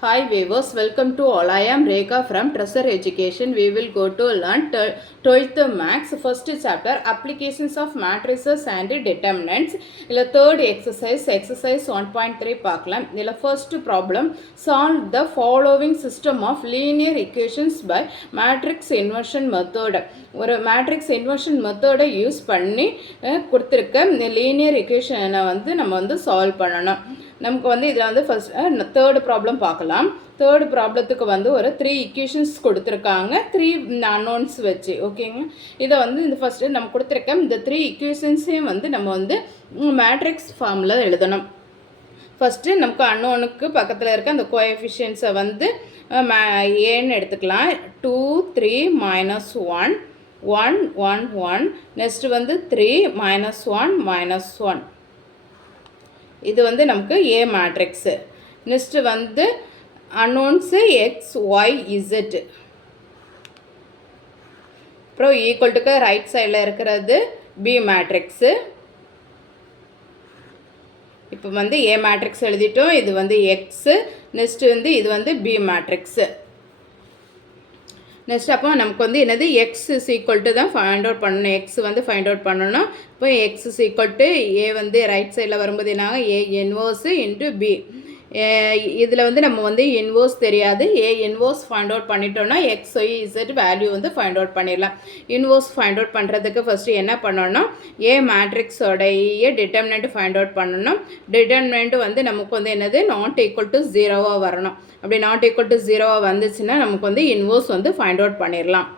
Hi viewers, welcome to all. I am Rekha from Treasure Education. We will go to learn 12th Maths, first chapter, Applications of Matrices and Determinants. In the third exercise 1.3 பார்க்கலாம். In the first problem, solve the following system of linear equations by matrix inversion method. ஒரு matrix inversion method use பண்ணி கொடுத்திருக்க linear equation வந்து நம்ம வந்து solve பண்ணணும். நமக்கு வந்து இதில் வந்து ஃபர்ஸ்ட் தேர்ட் ப்ராப்ளம் பார்க்கலாம். தேர்ட் ப்ராப்ளத்துக்கு வந்து ஒரு 3 ஈக்குவேஷன்ஸ் கொடுத்துருக்காங்க, 3 அன்னோன்ஸ் வச்சு. ஓகேங்க, இதை வந்து இந்த ஃபஸ்ட்டு நம்ம கொடுத்துருக்க இந்த 3 ஈக்குவேஷன்ஸையும் வந்து நம்ம வந்து மேட்ரிக்ஸ் ஃபார்மில் எழுதணும். ஃபஸ்ட்டு நமக்கு அன்னோனுக்கு பக்கத்தில் இருக்க அந்த கோஎஃபிஷியன்ஸை வந்து ஏன்னு எடுத்துக்கலாம். 2 3 -1 1 1 1. நெக்ஸ்ட்டு வந்து 3 -1 -1. இது வந்து நமக்கு ஏ மேட்ரிக்ஸு. நெக்ஸ்ட்டு வந்து அன்னோன்ஸு எக்ஸ் ஒய் இசட். அப்புறம் ஈக்குவல்ட்டுக்கு ரைட் சைடில் இருக்கிறது பி மேட்ரிக்ஸு. இப்போ வந்து ஏ மேட்ரிக்ஸ் எழுதிட்டோம். இது வந்து எக்ஸு. நெக்ஸ்ட்டு வந்து இது வந்து பி மேட்ரிக்ஸு. நெக்ஸ்ட் அப்போ நமக்கு வந்து என்னது எக்ஸ் இஸ் ஈக்குவல் டு தான் ஃபைண்ட் அவுட் பண்ணணும். எக்ஸ் வந்து ஃபைண்ட் அவுட் பண்ணணும். இப்போ எக்ஸ் இஸ் ஈக்குவல் டு ஏ வந்து ரைட் சைடில் வரும்போது என்னாங்க ஏ இன்வர்ஸு இன்ட்டு பி. இதில் வந்து நம்ம வந்து இன்வர்ஸ் தெரியாது. ஏ இன்வர்ஸ் ஃபைண்ட் அவுட் பண்ணிட்டோன்னா எக்ஸ் ஒய் இசட் வேல்யூ வந்து ஃபைண்ட் அவுட் பண்ணிடலாம். இன்வர்ஸ் ஃபைண்ட் அவுட் பண்ணுறதுக்கு ஃபஸ்ட்டு என்ன பண்ணணும்னா ஏ மேட்ரிக்ஸோடைய டிட்டர்மினன்ட் ஃபைண்ட் அவுட் பண்ணணும். டிட்டர்மினன்ட் வந்து நமக்கு வந்து என்னது நாட் ஈக்குவல் டு 0வாக வரணும். அப்படி நாட் ஈக்குவல் டு 0வாக வந்துச்சுன்னா நமக்கு வந்து இன்வர்ஸ் வந்து ஃபைண்ட் அவுட் பண்ணிடலாம்.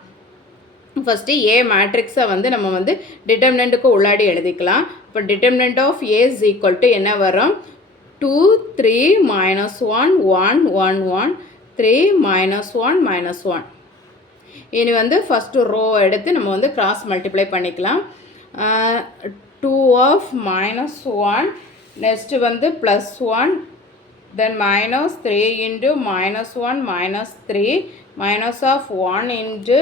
ஃபஸ்ட்டு ஏ மேட்ரிக்ஸை வந்து நம்ம வந்து டிட்டர்மினன்ட்டுக்கு உள்ளாடி எழுதிக்கலாம். இப்போ determinant of A is equal to என்ன வரும்? 2 3 -1 1 1 1 3 -1 -1. இனி வந்து ஃபஸ்ட்டு ரோ எடுத்து நம்ம வந்து கிராஸ் மல்டிப்ளை பண்ணிக்கலாம். 2 of -1 நெக்ஸ்ட்டு வந்து +1 then -3 into -1 -3 minus of 1 into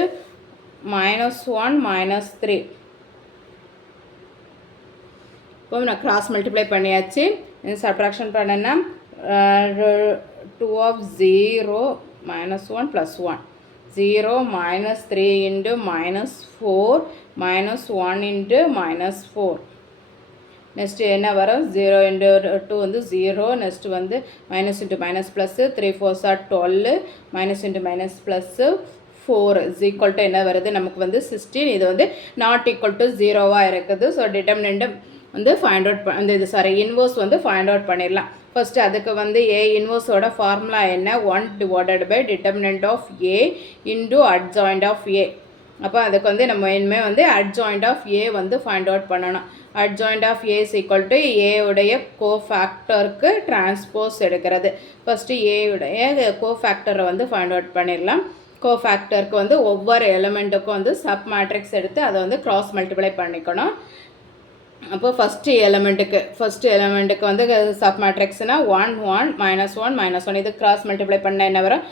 -1 -3. இப்போ நான் கிராஸ் மல்டிப்ளை பண்ணியாச்சு. சப்ட்ராக்ஷன் பண்ணேன்னா 2 of 0 -1 +1 0 -3 into -4 -1 into -4. நெக்ஸ்ட்டு என்ன வரும்? 0 into 2 வந்து 0. நெக்ஸ்ட்டு வந்து minus into minus plus 3 4s are 12 minus into minus plus 4 is equal to என்ன வருது? நமக்கு வந்து 16. இது வந்து நாட் ஈக்குவல் டு 0வாக இருக்குது. ஸோ டிட்டர்மினன்ட் வந்து ஃபைண்ட் அவுட் இன்வர்ஸ் வந்து ஃபைண்ட் அவுட் பண்ணிடலாம். ஃபஸ்ட்டு அதுக்கு வந்து ஏ இன்வர்ஸோட ஃபார்முலா என்ன? 1 divided by determinant of A into adjoint of A. அப்போ அதுக்கு வந்து நம்ம இனிமேல் வந்து அட்ஜாயிண்ட் ஆஃப் ஏ வந்து ஃபைண்ட் அவுட் பண்ணணும். Adjoint of A is equal to ஏவுடைய கோஃபேக்டருக்கு டிரான்ஸ்போஸ் எடுக்கிறது. ஃபஸ்ட்டு ஏவுடைய கோஃபேக்டரை வந்து ஃபைண்ட் அவுட் பண்ணிடலாம். கோஃபேக்டருக்கு வந்து ஒவ்வொரு எலிமெண்ட்டுக்கும் வந்து சப் மேட்ரிக்ஸ் எடுத்து அதை வந்து கிராஸ் மல்டிப்ளை பண்ணிக்கணும். அப்போ ஃபஸ்ட்டு எலிமெண்ட்டுக்கு வந்து சப் மேட்ரிக்ஸ்னால் 1 1 -1 -1. இது கிராஸ் மல்டிப்ளை பண்ண என்ன வரும்?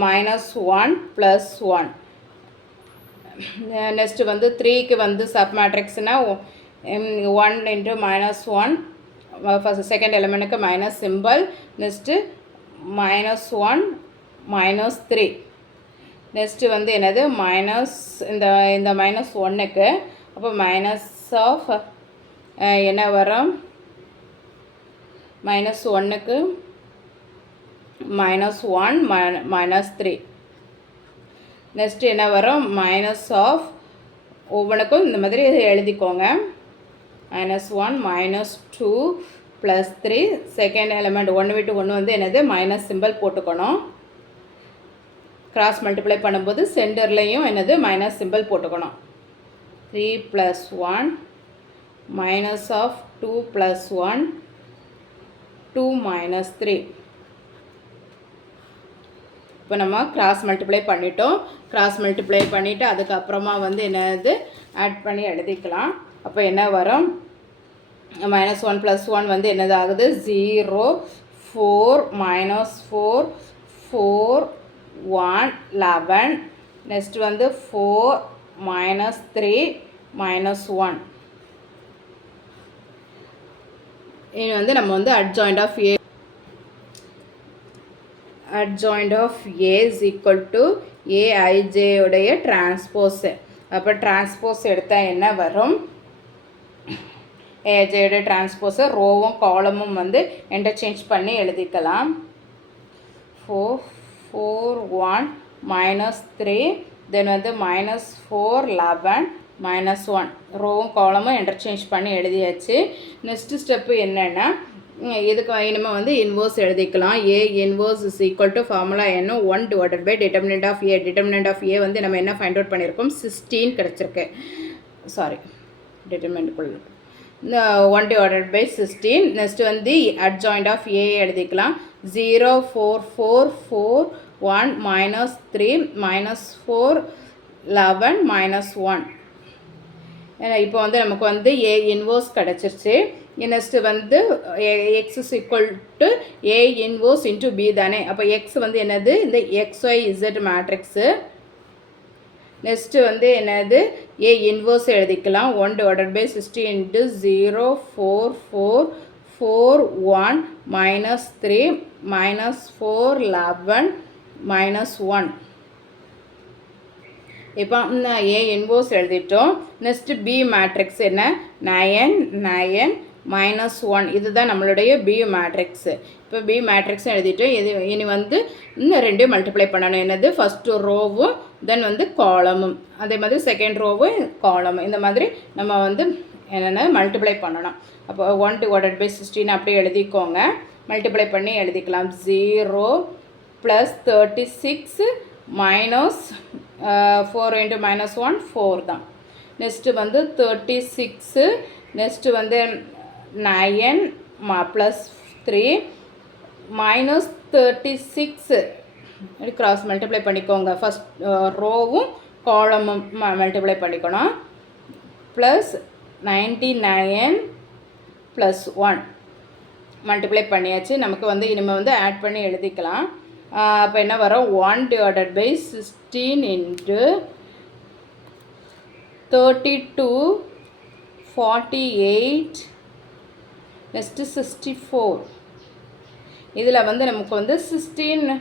-1 +1. நெக்ஸ்ட்டு வந்து 3க்கு வந்து சப் மேட்ரிக்ஸ்னால் 1 into -1. ஃபஸ்ட் செகண்ட் எலிமெண்ட்டுக்கு மைனஸ் சிம்பிள். நெக்ஸ்ட்டு -1 -3. நெக்ஸ்ட்டு வந்து என்னது மைனஸ் இந்த -1க்கு. அப்போ மைனஸ் ஆஃப் என்ன வரும்? -1க்கு -1 -3. நெக்ஸ்ட்டு என்ன வரும்? மைனஸ் ஆஃப் ஒவ்வொன்றுக்கும் இந்த மாதிரி எழுதிக்கோங்க. -1 -2 +3. செகண்ட் எலிமெண்ட் 1 விட்டு 1 வந்து என்னது மைனஸ் சிம்பிள் போட்டுக்கணும். கிராஸ் மல்டிப்ளை பண்ணும்போது சென்டர்லேயும் என்னது மைனஸ் சிம்பிள் போட்டுக்கணும். 3 +1 minus of 2 +1 2 -3. இப்போ நம்ம கிராஸ் மல்டிப்ளை பண்ணிட்டோம். கிராஸ் மல்டிப்ளை பண்ணிவிட்டு அதுக்கப்புறமா வந்து என்னது ஆட் பண்ணி எழுதிக்கலாம். அப்போ என்ன வரும்? -1 +1 வந்து என்னது ஆகுது? 0 4 -4 4 1 11. நெக்ஸ்ட் வந்து 4 -3 -1. இது வந்து நம்ம வந்து adjoint of A adjoint of A is equal to AIJ உடைய டிரான்ஸ்போஸ். அப்போ டிரான்ஸ்போஸ் எடுத்தால் என்ன வரும்? AIJ உடைய டிரான்ஸ்போஸை ரோவும் காலமும் வந்து இன்டர்சேஞ்ச் பண்ணி எழுதிக்கலாம். 4 4 1 minus 3 then வந்து minus 4 11 minus 1 ரோவும் காலமும் இன்டர்சேஞ்ச் பண்ணி எழுதியாச்சு. நெக்ஸ்ட் ஸ்டெப்பு என்னென்னா இதுக்கு இனிமேல் வந்து இன்வர்ஸ் எழுதிக்கலாம். A inverse is equal to formula என்ன 1 divided by determinant of A. Determinant of A வந்து நம்ம என்ன ஃபைண்ட் அவுட் பண்ணியிருக்கோம்? 16 கிடச்சிருக்கு. சாரி, டிட்டர்மினன்ட்டுக்குள்ள 1 டிவைடட் பை 16. நெக்ஸ்ட் வந்து அட்ஜாயிண்ட் ஆஃப் A எழுதிக்கலாம். 0 4 4 4 1 minus 3 minus 4 11 minus 1. இப்போ வந்து நமக்கு வந்து A இன்வர்ஸ் கிடச்சிருச்சு. நெக்ஸ்ட்டு வந்து X is equal to A inverse into B தானே. அப்போ எக்ஸ் வந்து என்னது? இந்த XYZ மேட்ரிக்ஸு. நெக்ஸ்ட்டு வந்து என்னது? A இன்வர்ஸ் எழுதிக்கலாம். 1 divided by 60 into 0 4 4 4 1 minus 3 minus 4 11 minus 1. இப்போ A இன்வர்ஸ் எழுதிட்டோம். நெக்ஸ்ட்டு B மேட்ரிக்ஸ் என்ன? 9 9 minus 1. இதுதான் நம்மளுடைய B மேட்ரிக்ஸு. இப்போ B மேட்ரிக்ஸும் எழுதிட்டோம். இனி வந்து இன்னும் ரெண்டையும் மல்டிப்ளை பண்ணணும். என்னது? ஃபஸ்ட்டு ரோவும் தென் வந்து காலமும், அதே மாதிரி செகண்ட் ரோவும் காலமும், இந்த மாதிரி நம்ம வந்து என்னென்ன மல்டிப்ளை பண்ணணும். அப்போ 1 டிவைடட் பை 16 அப்படியே எழுதிக்கோங்க. மல்டிப்ளை பண்ணி எழுதிக்கலாம். 0 ப்ளஸ் 36 மைனஸ் 4 இன்ட்டு மைனஸ் 1 4 தான். நெக்ஸ்ட்டு வந்து 36. நெக்ஸ்ட்டு வந்து 9 ப்ளஸ் 3 மைனஸ் 36 கிராஸ் மல்டிப்ளை பண்ணிக்கோங்க. ஃபஸ்ட் ரோவும் காலமும் மல்டிப்ளை பண்ணிக்கணும். ப்ளஸ் 99 ப்ளஸ் 1 மல்டிப்ளை பண்ணியாச்சு. நமக்கு வந்து இனிமேல் வந்து ஆட் பண்ணி எழுதிக்கலாம். அப்போ என்ன வரும்? 1 டிவைடட் பை 16 இன்ட்டு 32 48 நெக்ஸ்ட்டு 64. இதில் வந்து நமக்கு வந்து 16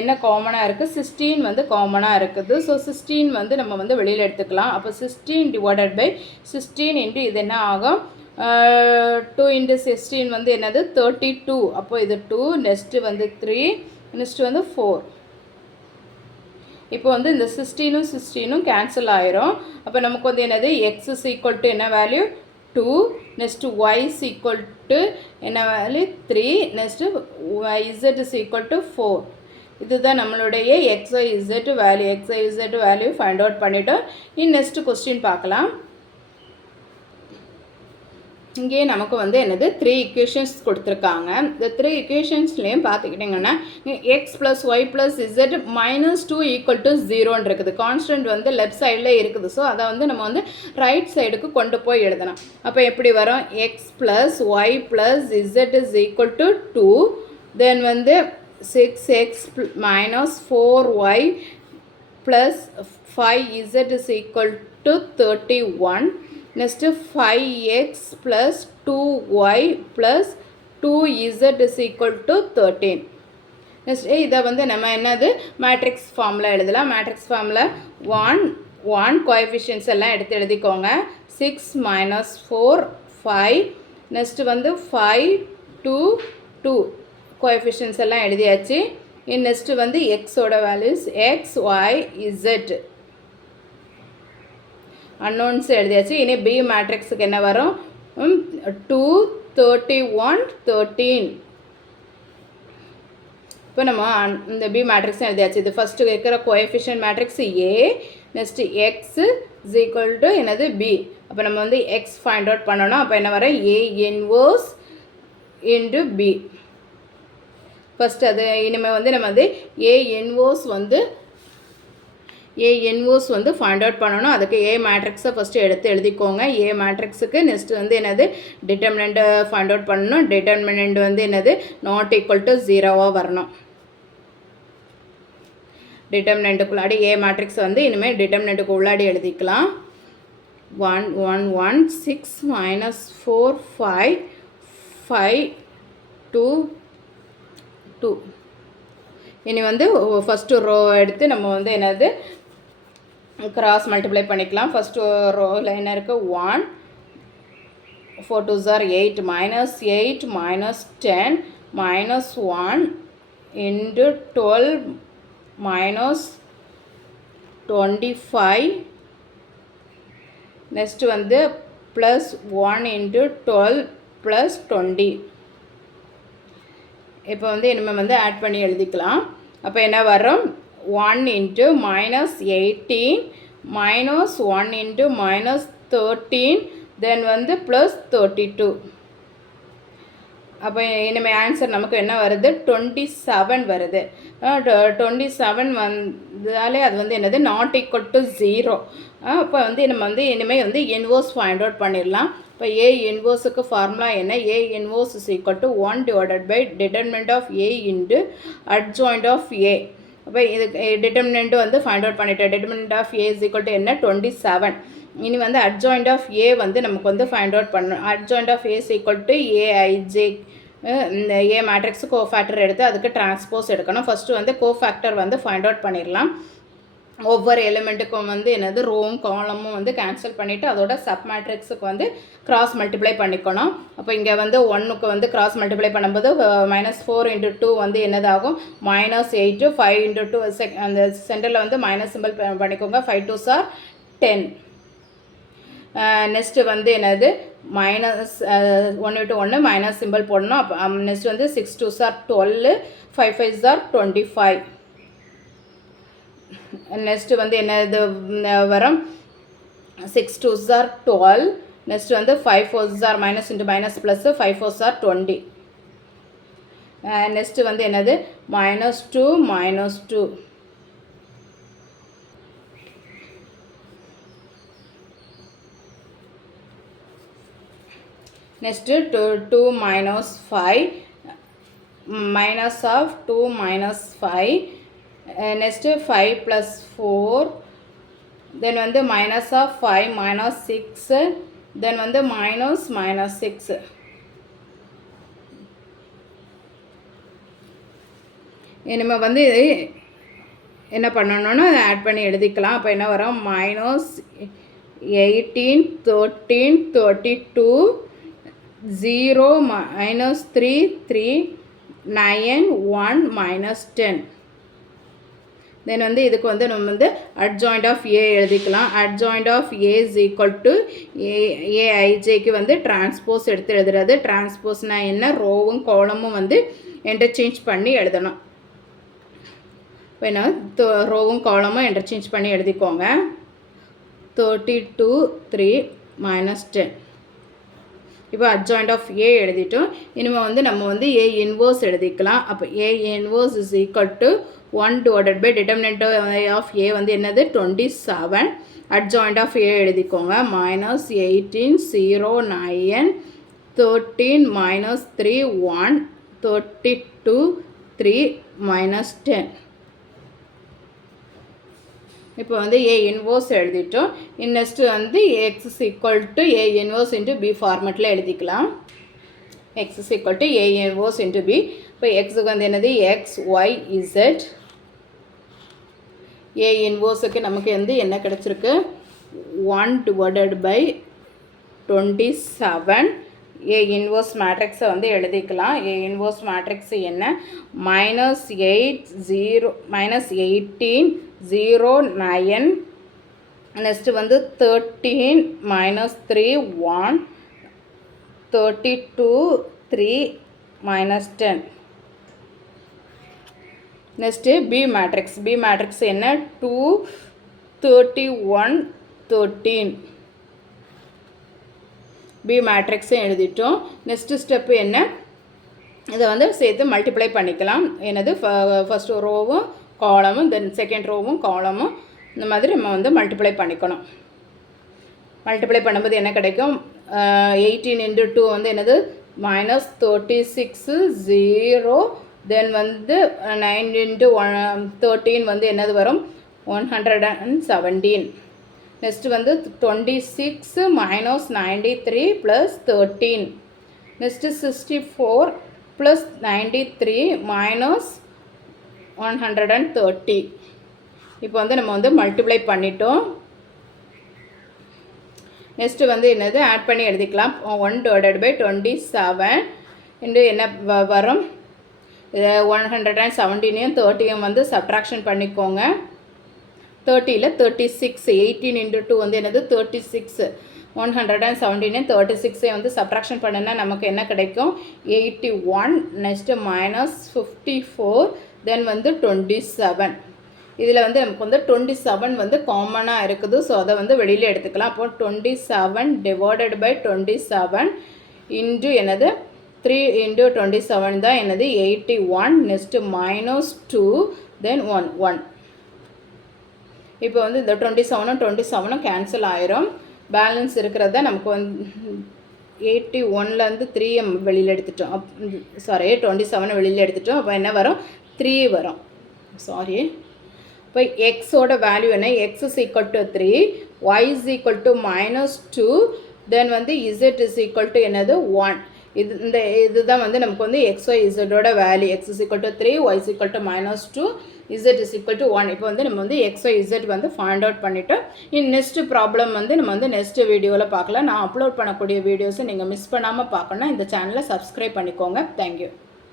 என்ன காமனாக இருக்குது? 16 வந்து காமனாக இருக்குது. ஸோ 16 வந்து நம்ம வந்து வெளியில் எடுத்துக்கலாம். அப்போ 16 டிவைடட் பை 16 இன்ட்டு இது என்ன ஆகும்? 2 இன்ட்டு 16 வந்து என்னது? 32. அப்போ இது 2. நெக்ஸ்ட்டு வந்து 3. நெக்ஸ்ட்டு வந்து 4. இப்போ வந்து இந்த 16ம் 16ம் கேன்சல் ஆயிரும். அப்போ நமக்கு வந்து என்னது? எக்ஸ் இஸ் ஈக்குவல் டு என்ன value? 2. Next y is equal to என்ன value? 3. Next z is equal to 4. இதுதான் நம்மளுடைய XYZ value. XYZ value find out பண்ணிட்டோம். நெக்ஸ்ட்டு கொஸ்டின் பார்க்கலாம். இங்கே நமக்கு வந்து என்னது? 3 ஈக்குவேஷன்ஸ் கொடுத்துருக்காங்க. இந்த 3 ஈக்குவேஷன்ஸ்லேயும் பார்த்துக்கிட்டிங்கன்னா X plus Y plus Z minus 2 equal to 0ன்னு இருக்குது. கான்ஸ்டன்ட் வந்து லெஃப்ட் சைடில் இருக்குது. ஸோ அதை வந்து நம்ம வந்து ரைட் சைடுக்கு கொண்டு போய் எழுதணும். அப்போ எப்படி வரும்? X plus Y plus z is equal to 2. Then வந்து 6x minus 4y plus 5z is equal to 31. Next 5x plus 2y plus 2z is equal to 13. Next இதை வந்து நம்ம என்னது மேட்ரிக்ஸ் ஃபார்மில் எழுதலாம். மேட்ரிக்ஸ் ஃபார்மில் 1 கோஎஃபிஷியன்ஸ் எல்லாம் எடுத்து எழுதிக்கோங்க. 6 minus 4 5. நெக்ஸ்ட்டு வந்து 5 2 2 கோஎஃபிஷியன்ஸ் எல்லாம் எழுதியாச்சு. நெக்ஸ்ட்டு வந்து எக்ஸோட values x Y z unknowns எழுதியாச்சு. இனி பி மேட்ரிக்ஸுக்கு என்ன வரும்? 2 31 13. இப்போ நம்ம இந்த பி மேட்ரிக்ஸும் எழுதியாச்சு. இது ஃபஸ்ட்டு இருக்கிற coefficient matrix A. Next X is equal to என்னது? பி. அப்போ நம்ம வந்து எக்ஸ் ஃபைண்ட் அவுட் பண்ணணும். அப்போ என்ன வரும்? A inverse into B. First அது இனிமேல் வந்து நம்ம வந்து ஏ இன்வர்ஸ் வந்து ஃபைண்ட் அவுட் பண்ணணும். அதுக்கு ஏ மேட்ரிக்ஸை ஃபஸ்ட்டு எடுத்து எழுதிக்கோங்க. ஏ மேட்ரிக்ஸுக்கு நெக்ஸ்ட்டு வந்து என்னது? டிட்டர்மினண்ட்டை ஃபைண்ட் அவுட் பண்ணணும். டிட்டர்மினண்ட் வந்து என்னது? நாட் ஈக்குவல் டு 0வாக வரணும். டிட்டர்மினண்ட்டுக்குள்ளாடி ஏ மேட்ரிக்ஸ் வந்து இனிமேல் டிட்டர்மினண்ட்டுக்கு உள்ளாடி எழுதிக்கலாம். 1 1 1 6 minus 4 5 5 2 2. இனி வந்து ஃபஸ்ட்டு ரோ எடுத்து நம்ம வந்து என்னது கிராஸ் மல்டிப்ளை பண்ணிக்கலாம். ஃபஸ்ட்டு ரோவில் என்ன இருக்குது 1 4 2s are 8 -8 -10 -1 into 12 -25 நெக்ஸ்ட் வந்து +1 into 12 +20. இப்போ வந்து இனிமேல் வந்து ஆட் பண்ணி எழுதிக்கலாம். அப்போ என்ன வரும் 1 into -18 -1 into -13 தென் வந்து +32. அப்போ இனிமேல் ஆன்சர் நமக்கு என்ன வருது 27 வருது. 27 வந்தாலே அது வந்து என்னது நாட் ஈக்குவல் டு 0. அப்போ வந்து நம்ம வந்து இனிமேல் வந்து இன்வர்ஸ் ஃபைண்ட் அவுட் பண்ணிடலாம். இப்போ ஏ இன்வர்ஸுக்கு ஃபார்முலா என்ன? A inverse is equal to 1 divided by determinant of A into adjoint of A. அப்போ இது டிட்டர்மினன்ட் வந்து ஃபைண்ட் அவுட் பண்ணிட்டேன். Determinant of A is equal to என்ன 27. இனி வந்து அட்ஜாயிண்ட் ஆஃப் ஏ வந்து நமக்கு வந்து ஃபைண்ட் அவுட் பண்ணணும். Adjoint of A is equal to AIJ. இந்த ஏ மேட்ரிக்ஸ் கோஃபேக்டர் எடுத்து அதுக்கு டிரான்ஸ்போஸ் எடுக்கணும். ஃபஸ்ட்டு வந்து கோஃபேக்டர் வந்து ஃபைண்ட் அவுட் பண்ணிடலாம். ஒவ்வொரு எலிமெண்ட்டுக்கும் வந்து என்னது ரோவும் காலமும் வந்து கேன்சல் பண்ணிவிட்டு அதோட சப் மேட்ரிக்ஸுக்கு வந்து கிராஸ் மல்டிப்ளை பண்ணிக்கணும். அப்போ இங்கே வந்து 1க்கு வந்து கிராஸ் மல்டிப்ளை பண்ணும்போது -4 into 2 வந்து என்னதாகும் -8 5 into 2 அந்த சென்டரில் வந்து மைனஸ் சிம்பிள் பண்ணிக்கோங்க. 5 2s are 10. நெக்ஸ்ட்டு வந்து என்னது -1 into 1 மைனஸ் சிம்பிள் போடணும். அப்போ நெக்ஸ்ட் வந்து 6 2s are 12 5 5s are 25. Next வந்து என்னது வரும் 6 2s are 12. நெக்ஸ்ட் வந்து 5 4s are minus into minus plus 5 4s are 20. Next வந்து என்னது -2 -2. Next 2 -5 minus of 2 -5. next 5 plus 4 then வந்து minus of 5 minus 6 then வந்து minus 6. இனிமேல் வந்து என்ன பண்ணணும்னா அதை ஆட் பண்ணி எழுதிக்கலாம். அப்போ என்ன வரும் -18 13 32 0 -3 3 9 1 -10. தென் வந்து இதுக்கு வந்து நம்ம வந்து அட்ஜாயிண்ட் ஆஃப் ஏ எழுதிக்கலாம். Adjoint of A is equal to ஏஐஜேக்கு வந்து டிரான்ஸ்போஸ் எடுத்து எழுதுறது. டிரான்ஸ்போஸ்னால் என்ன? ரோவும் காலமும் வந்து இன்டர்சேஞ்ச் பண்ணி எழுதணும். இப்போ என்ன ரோவும் காலமும் இன்டர்சேஞ்ச் பண்ணி எழுதிக்கோங்க. 32 3 -10. இப்போ அட்ஜாயிண்ட் ஆஃப் ஏ எழுதிட்டோம். இனிமேல் வந்து நம்ம வந்து ஏ இன்வர்ஸ் எழுதிக்கலாம். அப்போ A inverse is equal to 1 divided by determinant of A வந்து என்னது 27. அட்ஜாயிண்ட் ஆஃப் ஏ எழுதிக்கோங்க. -18 0 9 13 -3 1 32 3 -10. இப்போ வந்து ஏ இன்வர்ஸ் எழுதிட்டோம். நெக்ஸ்ட்டு வந்து X is equal to A inverse into B ஃபார்மெட்டில் எழுதிக்கலாம். X is equal to A inverse into B. இப்போ எக்ஸுக்கு வந்து என்னது எக்ஸ் ஒய் இசட். ஏ இன்வர்ஸுக்கு நமக்கு வந்து என்ன கிடச்சிருக்கு 1 டிவைடட் பை 27. ஏ இன்வர்ஸ் மேட்ரிக்ஸை வந்து எழுதிக்கலாம். ஏ இன்வர்ஸ் மேட்ரிக்ஸ் என்ன -18 0 9. நெக்ஸ்ட்டு வந்து 13 -3 1 32 3 -10. Next B matrix. B matrix என்ன 2 31 13. பி மேட்ரிக்ஸும் எழுதிட்டோம். நெக்ஸ்ட்டு ஸ்டெப்பு என்ன? இதை வந்து சேர்த்து மல்டிப்ளை பண்ணிக்கலாம். என்னது ஃபஸ்ட்டு ரோவும் காலமும் தென் செகண்ட் ரோவும் காலமும் இந்த மாதிரி நம்ம வந்து மல்டிப்ளை பண்ணிக்கணும். மல்டிப்ளை பண்ணும்போது என்ன கிடைக்கும் 18 into 2 வந்து என்னது -36 0. தென் வந்து 9 into 13 வந்து என்னது வரும் 117. நெக்ஸ்ட் வந்து 26 -93 + 13. நெக்ஸ்ட்டு 64 + 93 - 130. இப்போ வந்து நம்ம வந்து மல்டிப்ளை பண்ணிட்டோம். நெக்ஸ்ட்டு வந்து என்னது ஆட் பண்ணி எழுதிக்கலாம். 1/27 இன்டு என்ன வரும், 117யும் 30யும் வந்து சப்ட்ராக்ஷன் பண்ணிக்கோங்க. 30ல் 36, 18 இன்டு 2 வந்து என்னது 36. 117 36 வந்து சப்ட்ராக்ஷன் பண்ணுன்னா நமக்கு என்ன கிடைக்கும், 81. நெக்ஸ்ட்டு -54, தென் வந்து 27. இதில் வந்து நமக்கு வந்து 27 வந்து காமனாக இருக்குது. ஸோ அதை வந்து வெளியில் எடுத்துக்கலாம். அப்போ 27 டிவைடட் பை 27 இன்டு என்னது 3 இன்டு 27 தான் என்னது 81. நெக்ஸ்ட்டு -2, தென் 1. இப்போ வந்து இந்த 27ம் கேன்சல் ஆயிரும். பேலன்ஸ் இருக்கிறத நமக்கு வந்து 81லேருந்து 3 வெளியில் எடுத்துட்டோம். 27 வெளியில் எடுத்துட்டோம். அப்போ என்ன வரும், 3 வரும். இப்போ எக்ஸோட வேல்யூ என்ன, x is equal to 3, Y is equal to -2, then வந்து இசட் இஸ் ஈக்குவல் டு என்னது 1. இதுதான் வந்து நமக்கு வந்து எக்ஸ்ஒய் இசட்டோட வேல்யூ. X is equal to 3, Y is equal to -2, Z is equal to 1. இப்போ வந்து நம்ம வந்து எக்ஸ்ஒய் இசட் வந்து ஃபைண்ட் அவுட் பண்ணிவிட்டோம். நெக்ஸ்ட்டு ப்ராப்ளம் வந்து நம்ம வந்து நெக்ஸ்ட்டு வீடியோவில் பார்க்கலாம். நான் அப்லோட் பண்ணக்கூடிய வீடியோஸை நீங்கள் மிஸ் பண்ணாமல் பார்க்கணுன்னா இந்த சேனலை சப்ஸ்கிரைப் பண்ணிக்கோங்க. தேங்க்யூ.